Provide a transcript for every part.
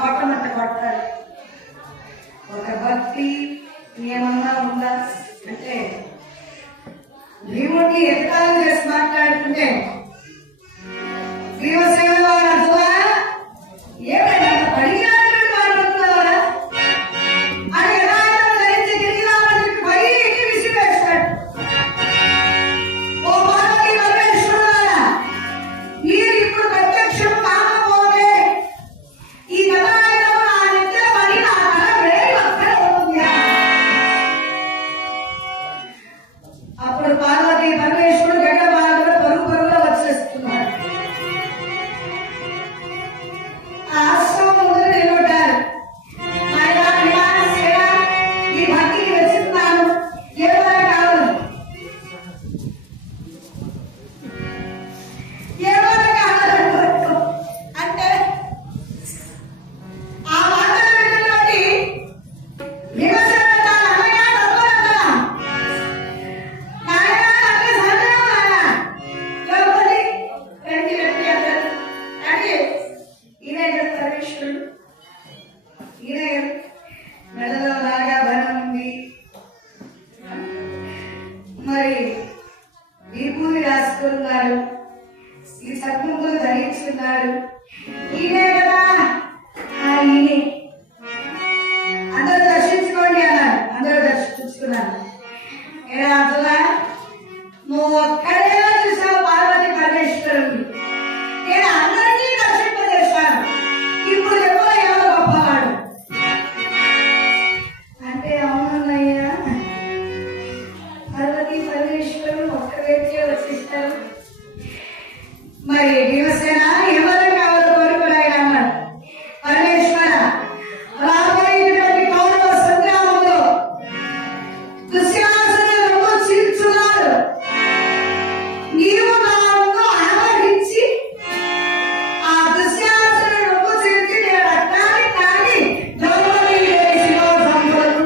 కొట్టమంట కొట్టాలి. ఒక భక్తి ఏమన్నా ఉందా అంటే భీముడిని ఎత్తాలు చేసి మాట్లాడుతుంటే భీమసేన వారు అర్థమా ఏమైనా పడిగాడు వాడుతున్నారా అని యథార్థం ధరించి గిరిగిరామని పైకి విసిరేస్తాడు. ఓ పార్వతీ పరమేశ్వరులారా, మీరు ఇప్పుడు ప్రత్యక్షం కాకపోతే ఈ గదాయుధం నా నెత్తిన పడి నా తల వేడి అక్కడ అవుతుంది. అప్పుడు పార్వతీ పరమేశ్వరుడు గడ్డ బాగా పరుగు పరుగులో వచ్చేస్తున్నారు. ఆ ఆశ్రమం ముందు నిలబడ్డారు. నాయనా విమానసేన, ఈ భక్తికి వెతుకుతున్నాను, ఏమైనా కావాలి, ఏమైనా కావాలనుకో అంటే ఆ మాటలు విన్నటువంటి భీమసేన అంటారు, అన్నయ్య డబ్బులంటారా, నాయనా అన్ని సరేనా లోపలి రండి రండి అంటారు. అంటే ఈయన పరమేశ్వరుడు, ఈయన మెడలో నాగాభరణం ఉంది, మరి విభూతి రాసుకున్నాడు, ఈ సద్ముఖులు ధరించుకున్నాడు. ఈయనే కదా ఈయనే అందరూ దర్శించుకోండి అన్నారు. అందరూ దర్శించుకున్నారు. ఏడా అర్థమా, నువ్వు ఒక్కడే చూసావు పార్వతీ పరమేశ్వరుని, నేను అందరినీ దర్శింపజేశాను, ఇప్పుడు ఎవరు ఎవరు గొప్పవాడు అంటే అవునయ్యా, పార్వతీ పరమేశ్వరుడు ఒక్క వ్యక్తి వచ్చిస్తారు. మరి భీమసేన ఎవరు కావాలి కోరుకుని ఆయన అన్నాడు, పరమేశ్వర రాబోయేటువంటి కౌరవ సంగ్రామంలో దుశ్శాసనుడు రొమ్ము చీల్చున్నాడు, నీవు నా ముందు ఆవరించి ఆ దుశ్శాసనుడు రొమ్ము చీల్చి నేను రక్తాన్ని తాగి ద్రౌపది శిరోజంబులకు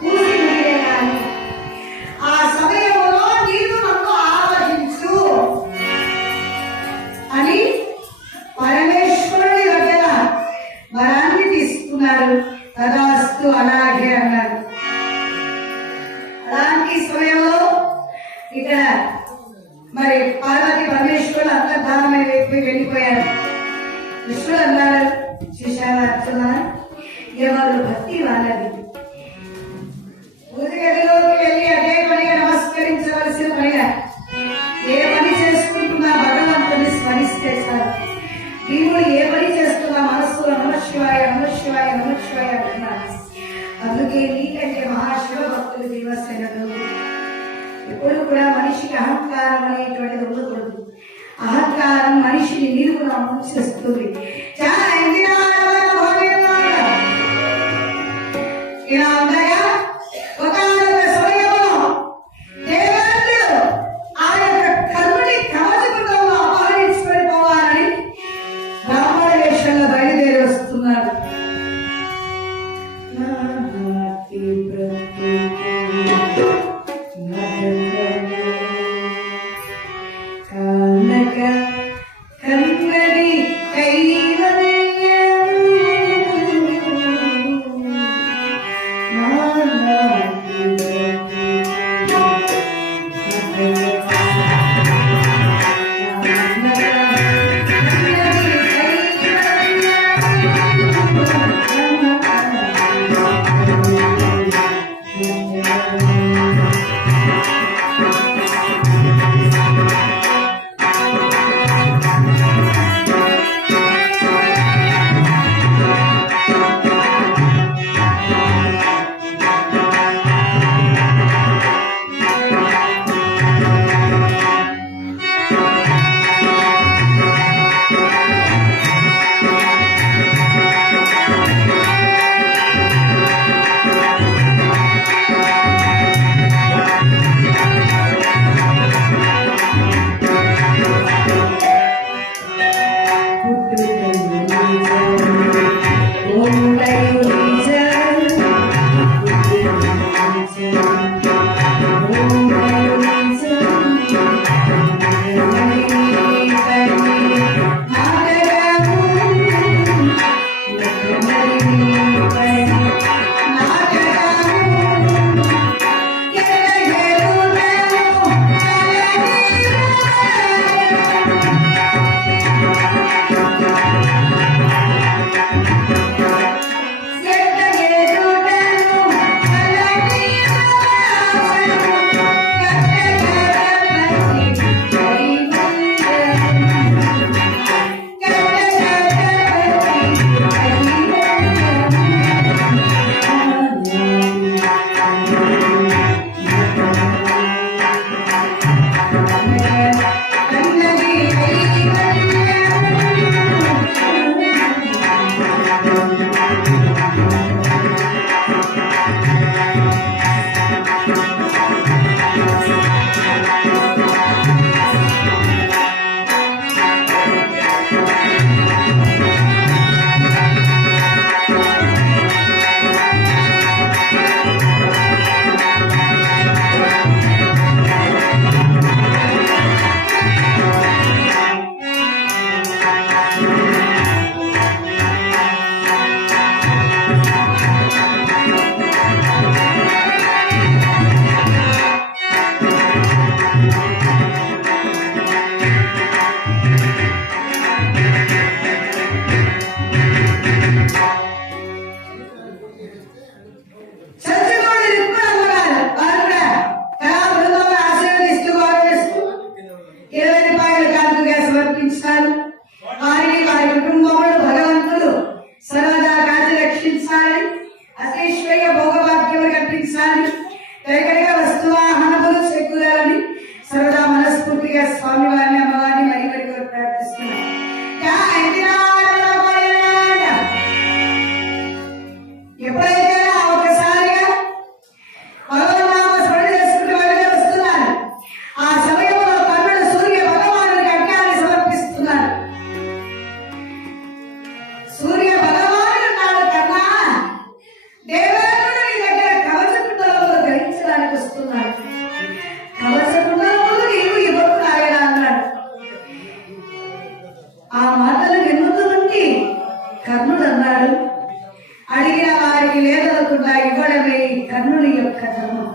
పూసి ముడివేయాలి. ఆ సమయంలో నీవు నన్ను ఆవహించు అని పరమేశ్వరుడి దగ్గర వరాన్ని తీసుకున్నాడు. తదాస్తు అలాగే అన్నాడు. అలాంటి సమయంలో ఇక్కడ మరి పార్వతీ పరమేశ్వరుడు అంతర్ధానమై వెళ్ళిపోయాడు. కృష్ణుడు అన్నాడు, చూశావా అర్జున, ఎవరు భక్తి వాళ్ళది. పూజ గదిలోకి వెళ్ళి అదే పనిగా నమస్కరించవలసిన పనిగా ఏ పని చేసుకుంటున్నా భగవంతుని స్మరిస్తే చాలు. భీముడు ఏ పని చేస్తున్నా మనస్సులో నమశివాయ నమశివాయ నమశివాయ అంటున్నాడు. అందుకే నీకంటే మహాశివ భక్తులు భీమసేనుడు. ఎప్పుడు కూడా మనిషికి అహంకారం అనేటువంటిది ఉండకూడదు. అహంకారం మనిషిని నిలువున ముంచేస్తుంది. చాలా ఇలా ఉన్నాయా, ఒకనొక సమయంలో దేవేంద్రుడు ఆ యొక్క కర్ణుని కవచకుటంలో అపహరించుకొని పోవాలని బ్రాహ్మణ వేషంలో బయలుదేరి వస్తున్నాడు. కన్నడి కైవలే అశేశ్వర్య భోగవాక్యములు కల్పించాలని దగ్గరగా వస్తువాహనములు చెక్కులని సర్వదా మనస్ఫూర్తిగా స్వామి వారిని అమ్మవారిని మరి మరి ప్రార్థిస్తున్నాను. ఎప్పుడైతే ఒకసారిగా భగవన్నామ స్మరణ చేసుకుంటూ వెళ్ళి వస్తున్నారు. ఆ సమయంలో కర్ణుడు సూర్య భగవానుడికి అజ్ఞాన్ని సమర్పిస్తున్నారు. సూర్య భగవానుడు నాడు కన్నా దేవేంద్రుడు నీ దగ్గర కవచ కుండలములు గ్రహించడానికి వస్తున్నాడు. కవచ కుండలములు నీవు ఇవ్వకు ఆయన అన్నాడు. ఆ మాటలు వినుతుంటే కర్ణుడు అన్నాడు, అడిగిన వారికి లేదనకుండా ఇవ్వడమే కర్ణుని యొక్క ధర్మం.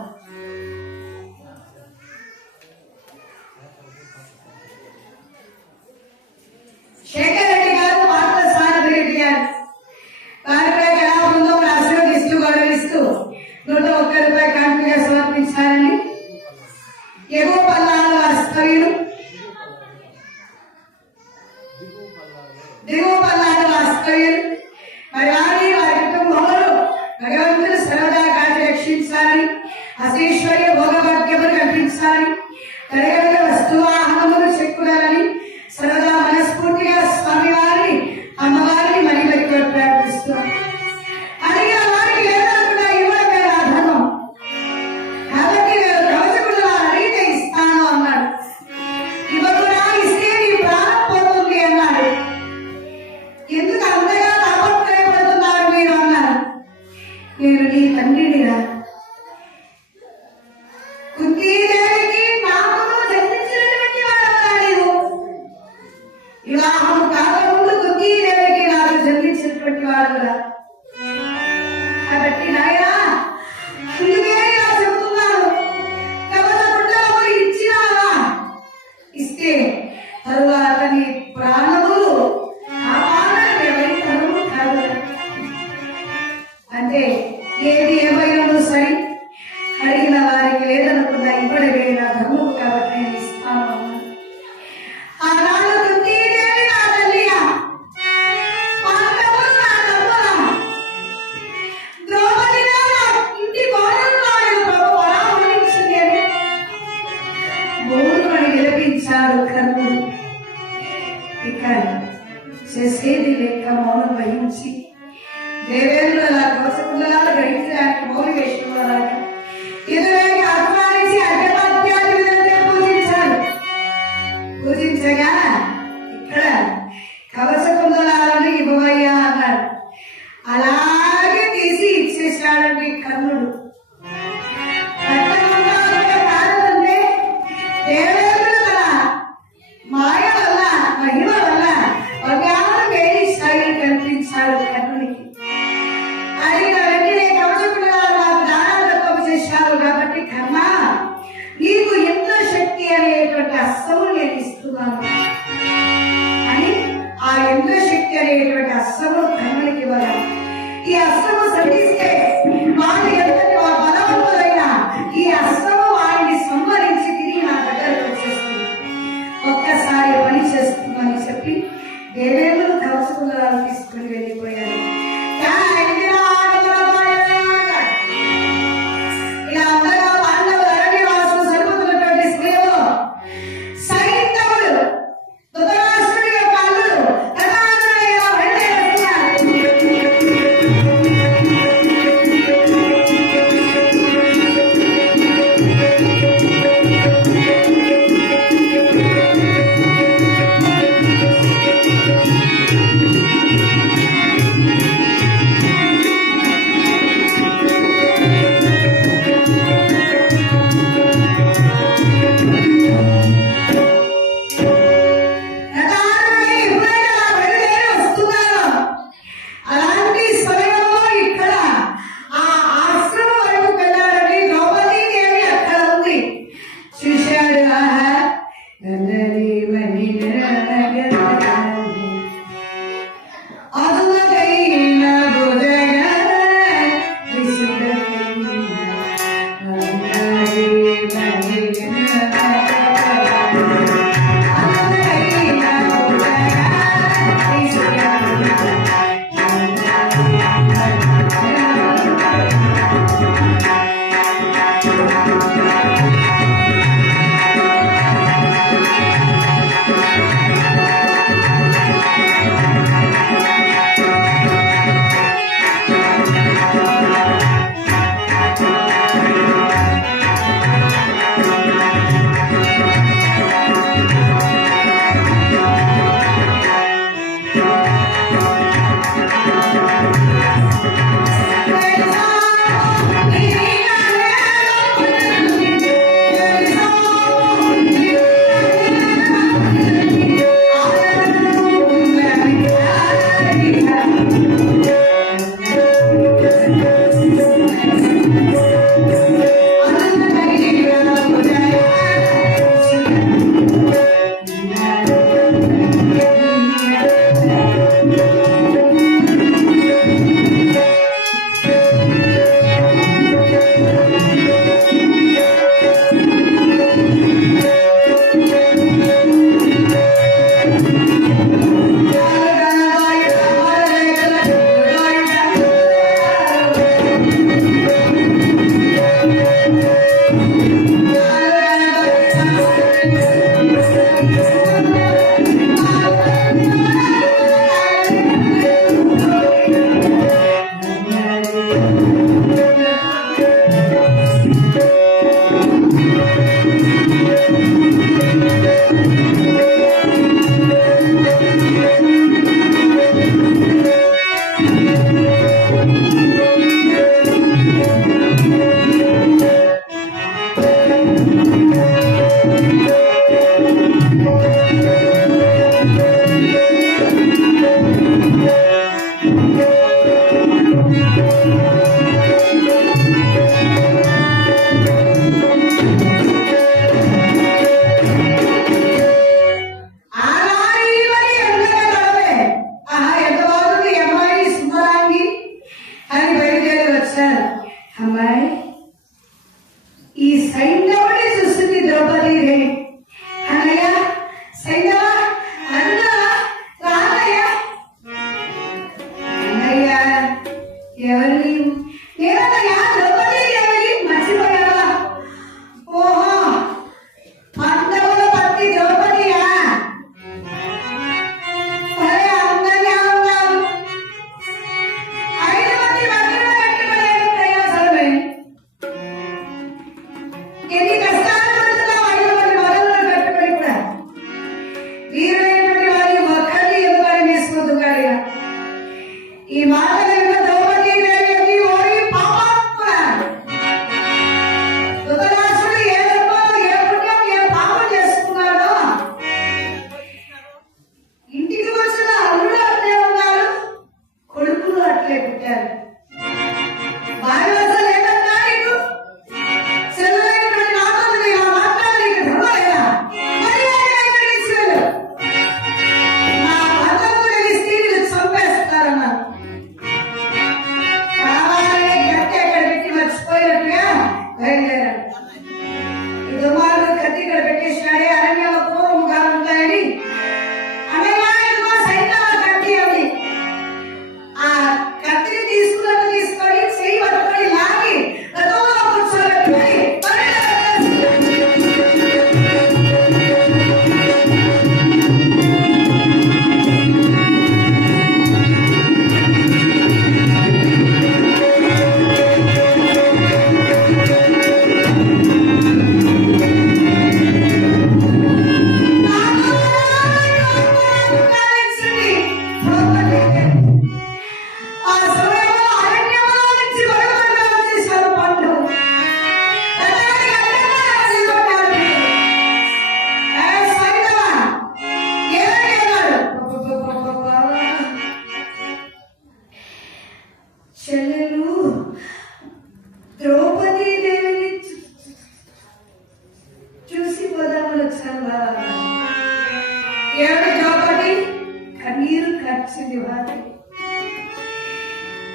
శేఖర్ రెడ్డి గారు పార్థసారథి రెడ్డి గారు వారిపై ఎలా ఉందో ఆశీర్వదిస్తూ గౌరవిస్తూ 101 రూపాయలు కానుకగా సమర్పించాలని ఎగువ పల్లాల వాస్తవ్యులు దిగువ పల్లాల వాస్తవ్యులు మరి వారి కుటుంబంలో భగవంతుడు సర్వదా కాచి రక్షించాలని అశేశ్వర్య భోగభాగ్యములు కల్పించాలని తరగతిగా వస్తువాహనములు చెక్కులని సర్వదా మనస్ఫూర్తిగా స్వామి వారిని అమ్మవారిని మరి మరి ప్రార్థిస్తున్నాను. అడిగిన వారికి లేదనకుండా ఇవ్వడమే నా ధర్మం కాబట్టి నేను కవచకుడులా అడిగితే ఇస్తాను అన్నాడు. ఇవ్వకుండా ఇస్తే నీ ప్రాణం పోతుంది అన్నాడు. ఎందుకు అంతగా తాపత్రయపడుతున్నారు మీరు అన్నారు. నేను నీ తండ్రినిరా, కుంతీదేవికి నాకును జన్మించినటువంటి వాడవరా నీవు. వివాహం కాకముందు కుంతీదేవికి నాకు జన్మించినటువంటి వాడురా. కాబట్టి నాయనా ముందుకే ఇలా చెబుతున్నాను, కవచ కుండలములు ఇచ్చినావా ఇస్తే తరువాత నీ ప్రాణములు కాపాడని ఎవరి తరము కాదు. అంటే ఏది ఏమైనా సరే అడిగిన వారికి లేదనకుండా ఇవ్వడమే నా ధర్మం కాబట్టి నేను ఇస్తాను అన్నాను. ఆనాడు కుంతీదేవి నా తల్లియా, పాండవులు నా తమ్ములా, ద్రౌపదిగా నా ఇంటి కోడలు వాడు ప్రభు పరామర్శించింది అని బోరుమని విలపించాడు కర్ణుడు. ఇక చేసేది లేక మౌనం వహించి దేవేంద్రుల కవచకుండలాలు గ్రహించడానికి మౌలి వేషంలో లాగా ఎదురైన ఆత్మానించి అడ్డపాత్యాన్ని పూజించాడు. పూజించగా ఇక్కడ కవచకుండలాలను ఇవ్వవయ్యా అన్నాడు. అలాగే తీసి ఇచ్చేసాడండి కర్ణుడు. కారణంటే దేవేంద్రుడు తన మాయ వల్ల మహిమ వల్ల బంగారం వేడి స్థాయిని కల్పించాడు కర్ణునికి. అడిగిన వెంటనే కవచకుండలాలు నాకు దానాదత్వం చేశావు కాబట్టి కర్ణ నీకు ఎంత శక్తి అనేటువంటి అస్సము నేను ఇస్తున్నాను అని ఆ ఎంత శక్తి అనేటువంటి అస్సము కర్ణునికి ఇవ్వాలి. ఈ అస్సము సరిస్తే వాడు ఎంతటి బలవంతులైనా ఈ అస్సము వాడిని సంహరించి తిరిగి నా దగ్గరకు వచ్చేస్తుంది, ఒక్కసారి పని చేస్తుందని చెప్పి దేవేంద్రుడు కవచకుండలాలు తీసుకుని వెళ్ళిపోయాడు. ఇలా ఉండగా పాండవులు అరణ్యవాసం సరిపోతున్నటువంటి సమయంలో సైంధవుడు ధృతరాష్ట్రుడి యొక్క అల్లుడు కథానాయకుడు బయలుదేరుతున్నాడు.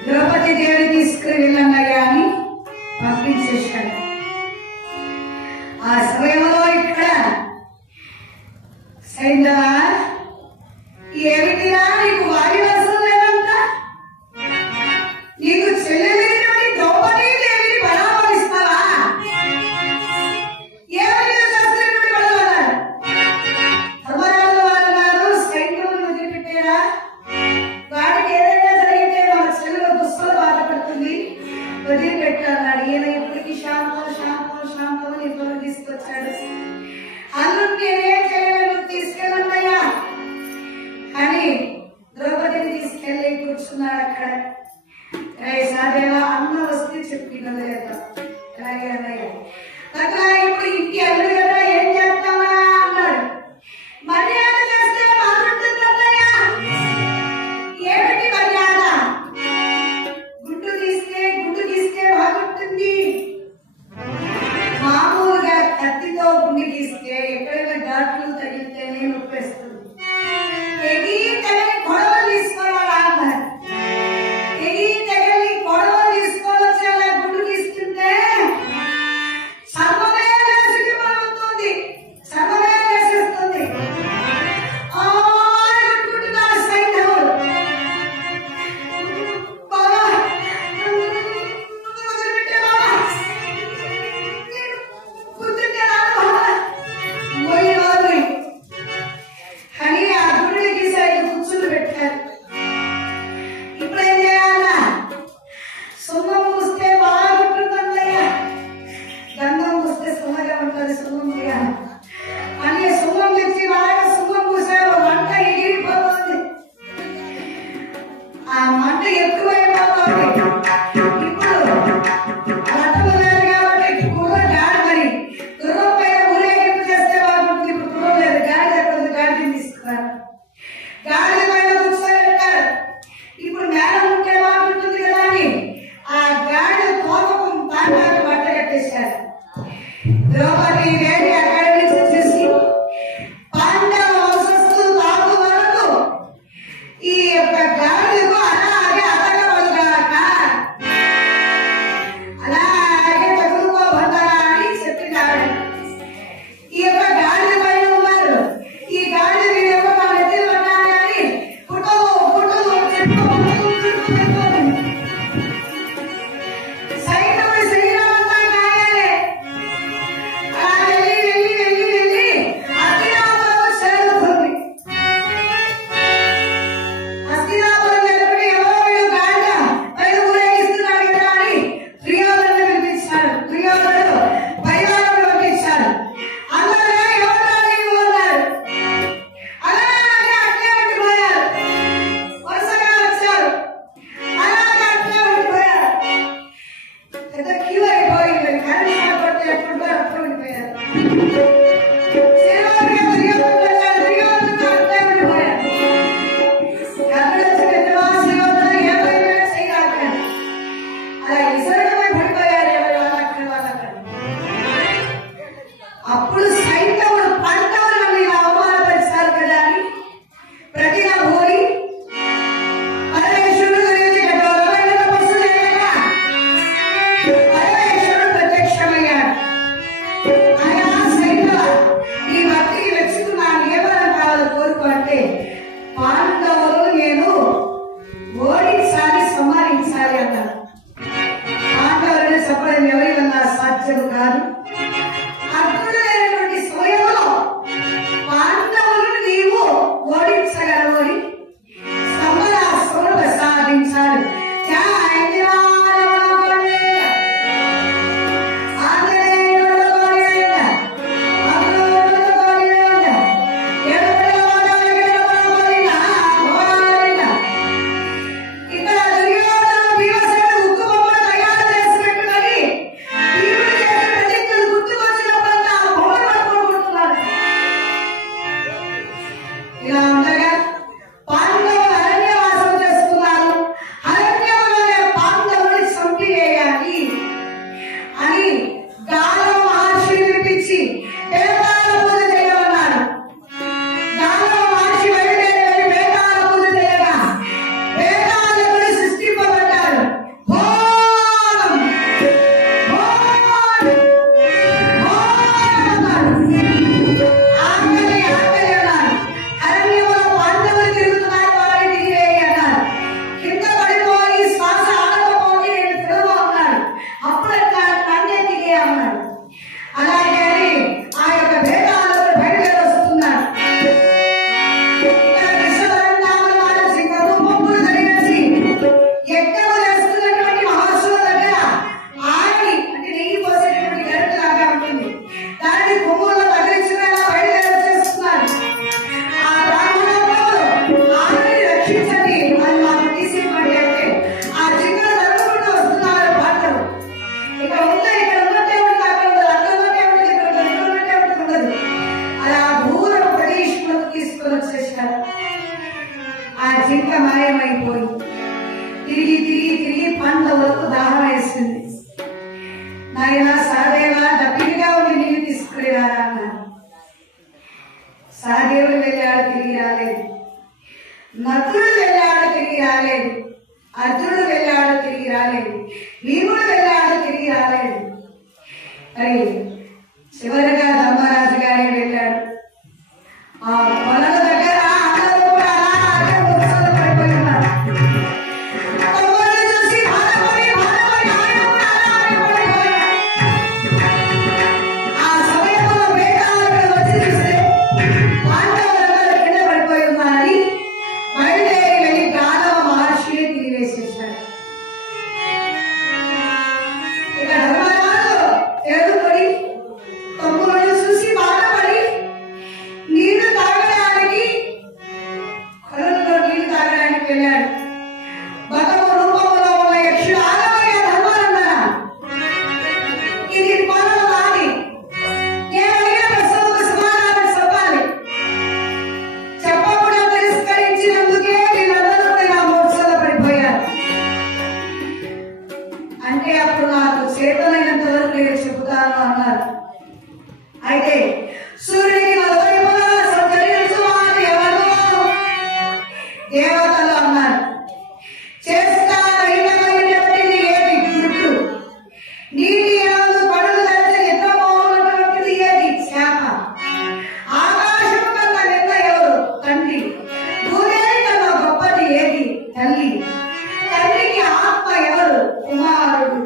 ద్రౌపది దేవిని తీసుకుని వెళ్ళన్నయ్యా అని పంపించేశాడు. ఆ సమయంలో ఇక్కడ సైంధవ ఏమిటిరా నీకు వారి వరుసలు లేదంట, నీకు చెల్లెలేని ద్రౌపది దేవిని పరామరిస్తావా? ఏమని శాస్త్రుడు పడవన్నారు. ధర్మరాజు వారు అన్నారు, సైన్యమును వదిలిపెట్టారా, వాడికి ఏదైనా జరిగితే మన చెల్లెలు దుస్తులు బాధపడుతుంది, వదిలిపెట్టాలన్నాడు. ఈయన ఇప్పటికీ శాంతం శాంతం శాంతం అని ఇబ్బంది తీసుకొచ్చాడు. అందుకు నేనేం చేయలేదు, తీసుకెళ్ళన్నయ్యా అని ద్రౌపదిని తీసుకెళ్ళి కూర్చున్నాడు అక్కడ. సాదేవా అన్న వస్తే చెప్పిన లేదా అలాగే అన్నయ్య అక్కడ ఇప్పుడు ఇంటి అల్లు కదా ఏం చేస్తావా అన్నాడు. మర్యాద చేస్తే బాగుంటుందన్నయ్యా. ఏమిటి మర్యాద? గుడ్డు తీస్తే బాగుంటుంది. మామూలుగా కత్తితో గుండి తీస్తే ఎక్కడైనా ఘాట్లు తగిలితేనే నొప్పేస్తుంది. ఎగి తగని గొడవలు తీసుకోవాలా అన్నారు. ఎగి తగని గొడవలు తీసుకోవచ్చు. అలా గుండు తీస్తుంటే చర్మమే లేచిపోతుంది, చర్మమే లేచేస్తుంది. అనుకుంటున్నారు సైన్యములు. బాబా వదిలిపెట్టే బాబా, కూర్చుంటే రాదు బాబా, పోయి రాదు అని ఆ గుడిని గీసాయి కూర్చుని పెట్టారు. ఇప్పుడు ఏం చేయాలా? సున్నం పూస్తే బాగుంటుందన్నయ్యా, గంధం పూస్తే సున్నగా ఉంటుంది, సున్నం పూయాలి అని సున్నం తెచ్చి బాగా సున్నం పూసారు. మంట ఎగిరిపోతుంది, ఆ మంట ఎక్కువైపోతుంది. ఇప్పుడు రథము లేదు కాబట్టి గుర్ర గాడి, మరి గుర్రం పైన ఊరేగింపు చేస్తే బాగుంటుంది. ఇప్పుడు గుర్రం లేదు, గాడి ఎక్కడ గాడిని తీసుకున్నారు, గాడి పైన కూర్చోబెట్టారు. ఇప్పుడు మేడం ఉంటే బాగుంటుంది కదా అని తిరిగి తిరిగి తిరిగి పండ్ల వరకు దాహం వేసింది. నాయన సహదేవ దప్పిగా ఉండి నీళ్ళు తీసుకుని రారా అన్నారు. సహదేవుడు వెళ్ళాడు, తిరిగి రాలేదు. నకులుడు వెళ్ళాడు, తిరిగి రాలేదు. అర్జునుడు వెళ్ళాడు, తిరిగి రాలేదు. భీముడు వెళ్ళాడు, తిరిగి రాలేదు. మరి చివరిగా ధర్మరాజు గారే వెళ్ళాడు. ఆ పొలాల దగ్గర అందరూ కూడా అలాగే ఉత్సవం పడిపోయి ఉన్నారు. తమ్ముడిని చూసి బాధపడి బాధపడి ఆయన కూడా అలాగే పడిపోయాడు. ఆ సమయంలో వేటాలకు వచ్చి చూస్తే పాండవులందరూ కింద పడిపోయి ఉన్నారని బయలుదేరి వెళ్ళి గాంధవ మహర్షిని తిరిగివేసేశాడు. ఇక ధర్మరాజు ఎదురుపడి తమ్ములను చూసి బాధపడి నీళ్లు తాగడానికి కొలంలో నీళ్లు తాగడానికి వెళ్ళాడు. బతము రూపంలో ఉన్న యక్షుడు ఆగమయ్య ధర్మాలన్నారా, ఇది పొలం నాది, నేను అడిగిన ప్రశ్నలకు సమాధానం చెప్పాలి. చెప్పకుండా తిరస్కరించినందుకే వీళ్ళందరూ ఇలా మోసలో పడిపోయారు. అంటే అప్పుడు నాకు చేతనైనంత వరకు నేను చెబుతాను అన్నారు. అయితే సూర్యుడికి నలువైపులా సంచరించువారు ఎవరు? దేవతలు అన్నారు. చేస్తానైనటువంటిది ఏది? గుడ్డు. నీటి యందు కడులు దంచి నిద్రపోవునటువంటిది ఏది? శాప. ఆకాశం కన్నా నిన్న ఎవరు? తండ్రి. భూదేవి కన్నా గొప్పది ఏది? తల్లి. తండ్రికి ఆత్మ ఎవరు? కుమారుడు.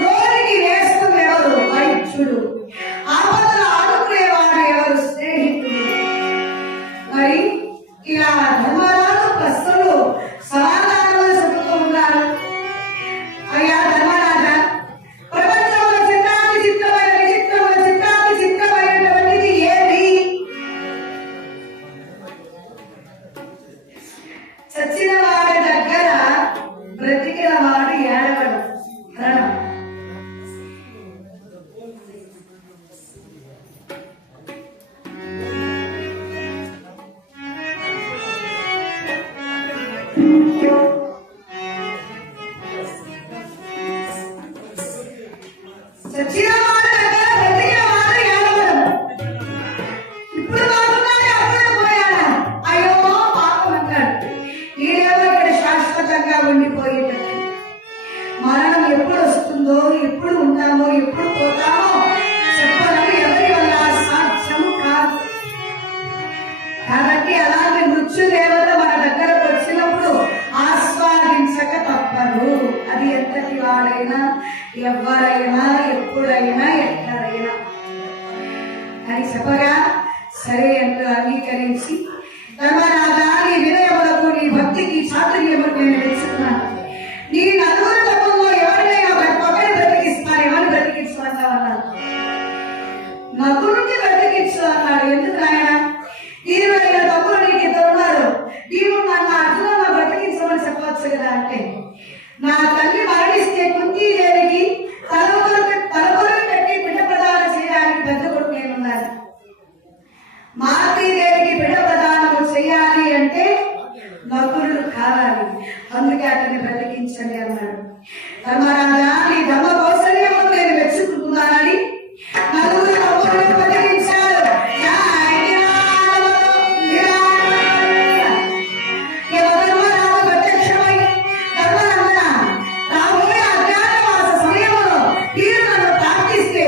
రోగికి నేస్తం ఎవరు? వైద్యుడు. ఆపదలు ఆడుకునేవాడు ఎవరు? స్నేహితుడు. మరి ఇలా ధర్మరాజు ప్రశ్నలు సమాధానాలు చెబుతూ ఉన్నారు. అయ్యా ధర్మరాజా, ప్రపంచంలో చిత్రాతి చిత్రమైన విచిత్రమైన చిత్రాతి చిత్రమైనటువంటిది ఏది? చచ్చిన వాడి దగ్గర బ్రతికిన వాడు ఏడవడు. మరణం. చచ్చిన వాడి దగ్గర బ్రతికిన వాడు ఏడవడు. ఇప్పుడు బాగున్నాడు, అప్పుడే పోయాడా? అయ్యో పాపం అంటాడు. ఈడేమో ఇక్కడ శాశ్వతంగా ఉండిపోయేటట్టు. మరణం ఎప్పుడు వస్తుందో, ఎప్పుడు ఉంటామో, ఎప్పుడు పోతామో చెప్పడం ఎవరి వల్ల సాధ్యము కాదు. కాబట్టి అలాంటి మృత్యు దేవత మన దగ్గరకు వచ్చినప్పుడు ఆస్వాదించక తప్పదు. అది ఎంతటి వాడైనా, ఎవరైనా, ఎప్పుడైనా, ఎక్కడైనా అని చెప్పగా సరే అంటూ అంగీకరించి, ధర్మరాజా నీ వినయములకు, నీ భక్తికి, చాతుర్యములకు నేను మెచ్చుకున్నాను. నీ నలుగురు తప్పుల్లో ఎవరినైనా ఒకటి బ్రతికిస్తాను, ఎవరిని బ్రతికిస్తామన్నారు. నలుగురిని బ్రతికించు అన్నాడు. ఎందుకు నాయన? 20 తప్పులు నీకు ఇద్దరున్నారు. భీముడు నన్ను అర్జునులను బ్రతికించమని చెప్పవచ్చు కదా. అంటే నా తల్లి మరణిస్తే కుంతీదేవికి తలకొరకు పెట్టి బిడ్డ ప్రదానం చేయడానికి పెద్ద కొడుకు నేనున్నాను. మాతృదేవికి బిడ్డ ప్రదానం చేయాలి అంటే నకులుడు కావాలి. అందుకే అతన్ని బ్రతికించండి అన్నాడు. ధర్మరాజా నీ ధర్మ కౌశల్యము నేను మెచ్చుకుంటున్నానని నలుగురు తమ్ములను బ్రతికించాడు. ధర్మరాజు ప్రత్యక్షమై ధర్మనందన, రాబోయే అజ్ఞాతవాస సమయంలో మీరు నన్ను ప్రార్థిస్తే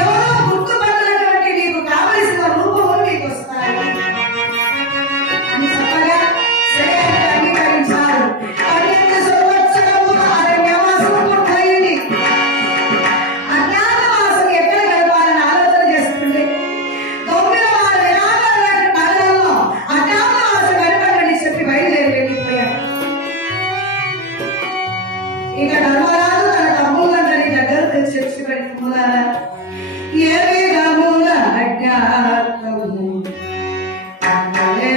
ఎవరో గుర్తుపట్టినటువంటి నీకు కావలసిన రూపములు నీకు వస్తాయి అని చెప్పగా సరే అని అంగీకరించారు. 12 సంవత్సరము అరణ్యవాసము పూర్తయింది. అజ్ఞాతవాసం ఎక్కడ గడపాలని ఆలోచన చేస్తుండే 9వ నగరంలో అజ్ఞాతవాసం గడపండి చెప్పి బయలుదేరి వెళ్ళిపోయారు. ఇక ధర్మరాజు తన తమ్ములందరి దగ్గర తెచ్చి పెట్టుకున్నారా. ఏ విధముల అజ్ఞాతము ఏ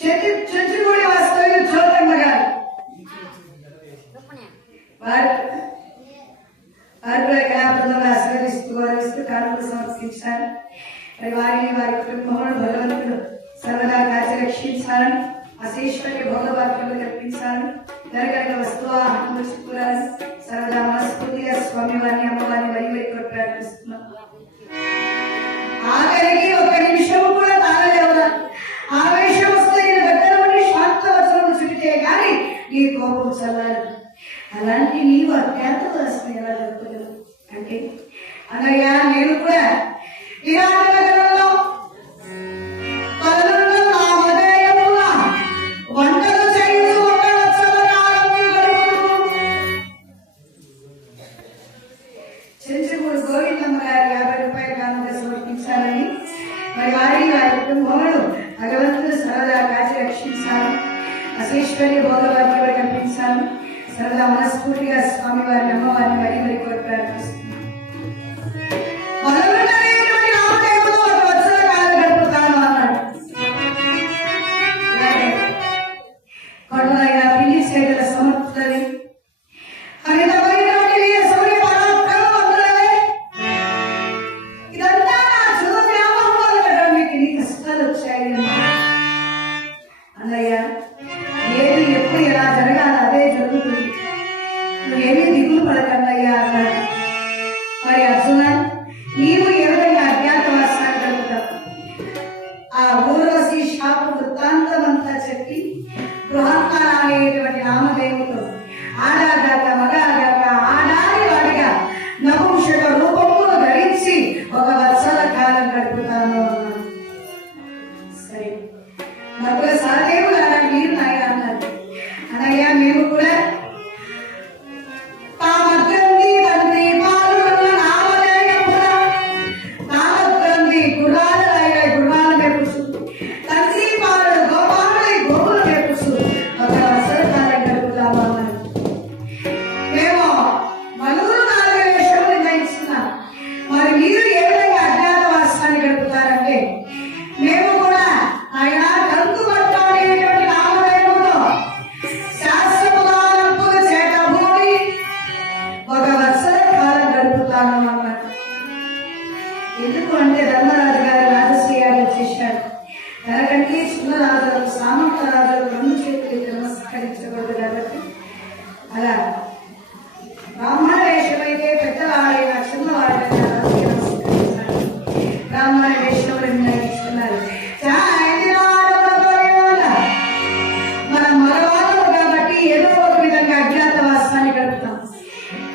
చెంచుగూడి వాస్తవ్యులు జ్యోతమ్మ గారు వారు కూడా కళాబృందంలో ఆశీర్వదిస్తూ గౌరవిస్తూ కానుకలు సమర్పించారు. మరి వారిని వారి కుటుంబంలో భగవంతుడు సర్వదా కాచి రక్షించాలని, అశేశ్వర్య భోగవాక్యములు కల్పించాలని, జరగలిగిన వస్తువాహనములు చెప్పుకోవాలని సర్వదా మనస్ఫూర్తిగా స్వామి వారిని అమ్మవారిని వరి కూడా ప్రార్థిస్తున్నాం. ఆఖరికి ఒక నిమిషము కూడా తాగలేవురా, ఆవేశం వస్తే నేను దగ్గర ఉండి శాంత వచనము చెబితే గాని నీ కోపం చల్లాలి. అలాంటి నీవు అత్యంత వలసిన ఎలా చెప్తలేవు అంటే, అన్నయ్య నేను కూడా విరాట నగరంలో వంటలు చేయించు ఒక చెంచుగూడు గోవిందమ్మ గారు 50 రూపాయల కానుక సమర్పించాలని, మరి వారి కుటుంబంలో భగవంతుడు సరదా కాచి రక్షించాలి, అశేశ్వర్య భోగవాక్యములు కల్పించాలి, సరదా మనస్ఫూర్తిగా స్వామి వారిని అమ్మవారిని మరి కోరి ప్రార్థిస్తున్నాం. నువ్వేమీ దిగులు పడకన్నయ్యా అన్నాడు. మరి అర్జున, నీవు ఏ విధంగా అజ్ఞాతవాసాన్ని కలుగుతావు? ఆ ఊర్వశి శాప వృత్తాంతమంతా చెప్పి బృహత్కార అనేటువంటి నామదేవుతో ఆడాగాక మగాగాక ఆడాది వాడిగా నపుంసక రూపమును ధరించి 1 వత్సర కాలం గడుపుతాను అన్నాడు. సరే, నకుల సహదేవులు అలా మీరు నాయన అన్నారు. అనయ్య మేము కూడా ఎందుకు అంటే ధర్మరాజు గారు రాజశ్రీయాలు చేశాడు. తనకంటే చిన్న రాజులకు సామంత రాజులకు 2 చేతులు నమస్కరించకూడదు కాబట్టి అలా బ్రాహ్మణ వేషమైతే పెద్దవాడైన చిన్నవాడైనా నమస్కరించాలి. బ్రాహ్మణ వేషములు నిర్ణయించుకున్నారు. మనం మగవాళ్ళము కాబట్టి ఏదో ఒక విధంగా అజ్ఞాతవాసాన్ని గడుపుతాం.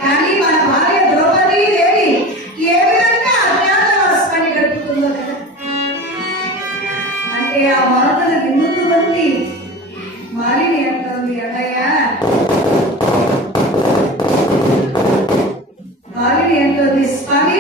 కానీ మన భార్య ద్రౌపది దేవి ఏ విధంగా అజ్ఞాతవాసాన్ని గడుపుతుందో కదా. అంటే ఆ మాటలు విన్నుతుంది మాలిని అంటుంది, అన్నయ్య మాలిని అంటుంది, స్వామి